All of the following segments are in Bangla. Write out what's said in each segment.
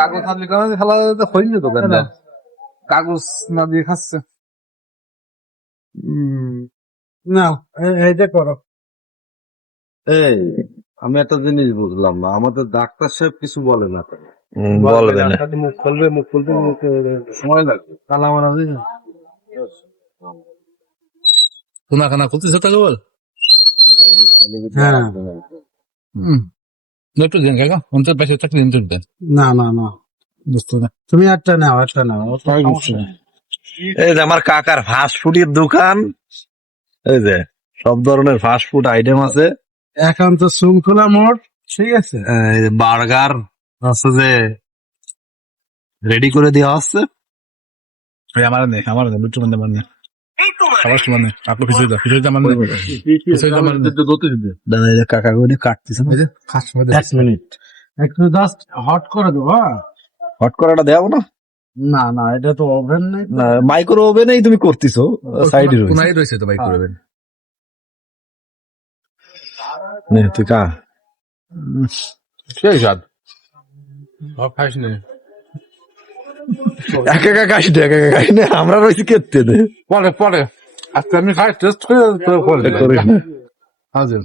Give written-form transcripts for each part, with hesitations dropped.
কাগজ থাকলে খেলা হয়নি তো কাগজ না দিয়ে খাচ্ছে না এইটা করো। এই আমি একটা জিনিস বুঝলাম না, আমাদের ডাক্তার সাহেব কিছু বলে না কেন? বলবে না, মুখ খুলবে, মুখ খুলতে সময় লাগবে। কালা মারা কোনা খানা করতেছে তাকে বল হ্যাঁ একটু দিন কাকা 50 টাকা দিন চলবে না না না বুঝতে না তুমি একটা নাও, একটা নাও। এই যে আমার কাকার ফাস্ট ফুডের দোকান, এই যে সব ধরনের ফাস্ট ফুড আইটেম আছে, এখন তো শৃঙ্খলা মোড়, ঠিক আছে। বার্গার আছে যে রেডি করে দেওয়া হচ্ছে। আমার নেই দুটো মানে মানে সবার সমান নেই আপনার কিছু আমার দাদা এই যে কাকা করে কাটতেছে না, এক মিনিট একটু জাস্ট হট করে দেবো। হ্যাঁ হট করাটা দেওয়া না, না না এটা তো ওভেন নেই। না মাইক্রো ওভেনেই তুমি করতেছো, সাইডে রয়েছে। রয়েছে তো ভাই করবেন তুই কা সেই স্বাদ খাইস নেই একা একা খাইস না, একা একা খাইস না, আমরা রয়েছি কেটে দে পরে পরে আজকে আমি খাই টেস্ট করে করিস না। হাজির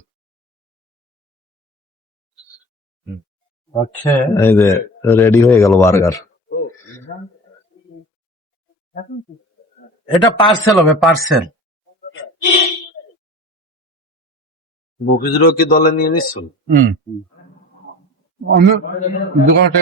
ওকে এই যে রেডি হয়ে গেল বার্গার। এটা পার্সেল হবে, পার্সেল। মুখিজুরও কি দলে নিয়ে নিচ্ছ? আমি দোকানটা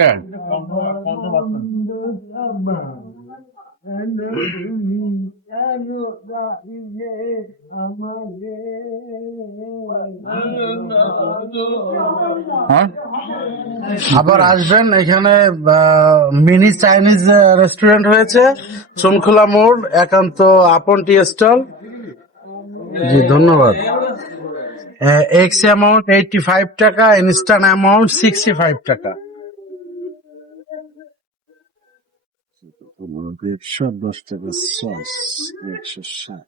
আবার আসবেন এখানে। মিনি চাইনিজ রেস্টুরেন্ট হয়েছে শৃঙ্খলা মোড়, একান্ত আপন টি স্টল। জি ধন্যবাদ। এক্স অ্যামাউন্ট 85 টাকা, ইনস্ট্যান্ট অ্যামাউন্ট 65 টাকা। 110 টাকা সস 160।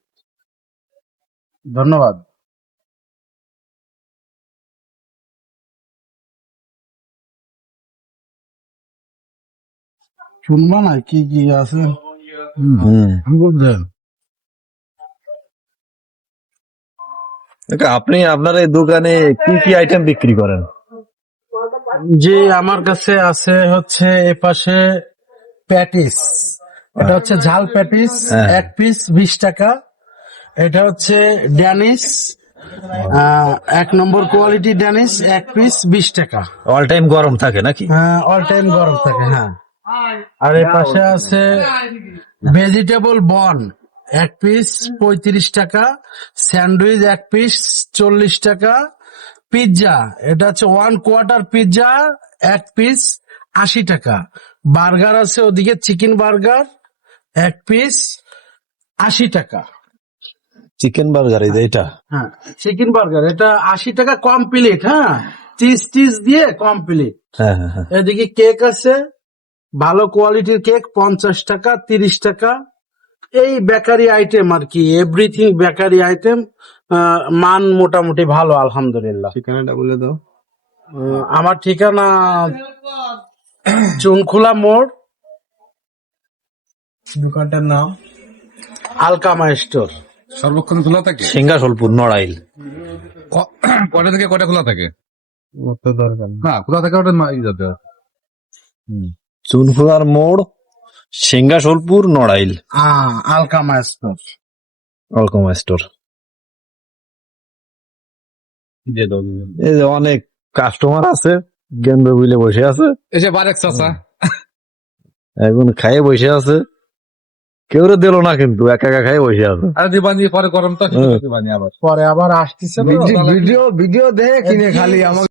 ধন্যবাদ। শুনবা না কি কি আছে? আপনি আপনার এই দোকানে কি কি আইটেম বিক্রি করেন? জি আমার কাছে আছে হচ্ছে এ পাশে প্যাটিস, এটা হচ্ছে ঝাল প্যাটিস, এক পিস 20 টাকা। এটা হচ্ছে ড্যানিস, 1 নম্বর কোয়ালিটি ড্যানিস, এক পিস 20 টাকা। অল টাইম গরম থাকে নাকি? হ্যাঁ অল টাইম গরম থাকে। হ্যাঁ আর এর পাশে আছে ভেজিটেবল বন, এক পিস 35 টাকা। স্যান্ডউইচ এক পিস 40 টাকা। পিৎজা এটা হচ্ছে 1/4 পিৎজা, এক পিস 80 টাকা। বার্গার আছে ওদিকে চিকেন বার্গার, এক পিস 80 টাকা। চিকেন বার্গার এই যে এটা? হ্যাঁ চিকেন বার্গার এটা 80 টাকা কমপ্লিট। হ্যাঁ চিজ দিয়ে কমপ্লিট। হ্যাঁ হ্যাঁ হ্যাঁ। এদিকে কেক আছে, ভালো কোয়ালিটির কেক 50 টাকা 30 টাকা। এই বেকারি আইটেম আর কি, এভরিথিং বেকারি আইটেম, মান মোটামুটি ভালো আলহামদুলিল্লাহ। ঠিকানাটা বলে দাও। আমার ঠিকানা চুনখোলা মোড়, দোকানটার নাম আলকামা স্টোর। সর্বক্ষণ খোলা থাকে? সিংহাসলপুর নড়াইল। কটা থেকে কটা খোলা থাকে? না খোলা থাকে ওটা যাবে। চুনখোলার মোড়, সিংহাসলপুর, নড়াইল, আলকামা স্টোর। অলকমা স্টোর। এই যে অনেক কাস্টমার আছে, গেন্দ্র বুঝলে বসে আছে, এই যে বারেক চাচা এখন খাইয়ে বসে আছে, কেউ দিল না কিন্তু একা একা খাইয়ে বসে আছে। আর দিবানি পরে গরম তো দিবানি আবার পরে আবার আসতেছে। ভিডিও দেখে কিনে খালি আমাকে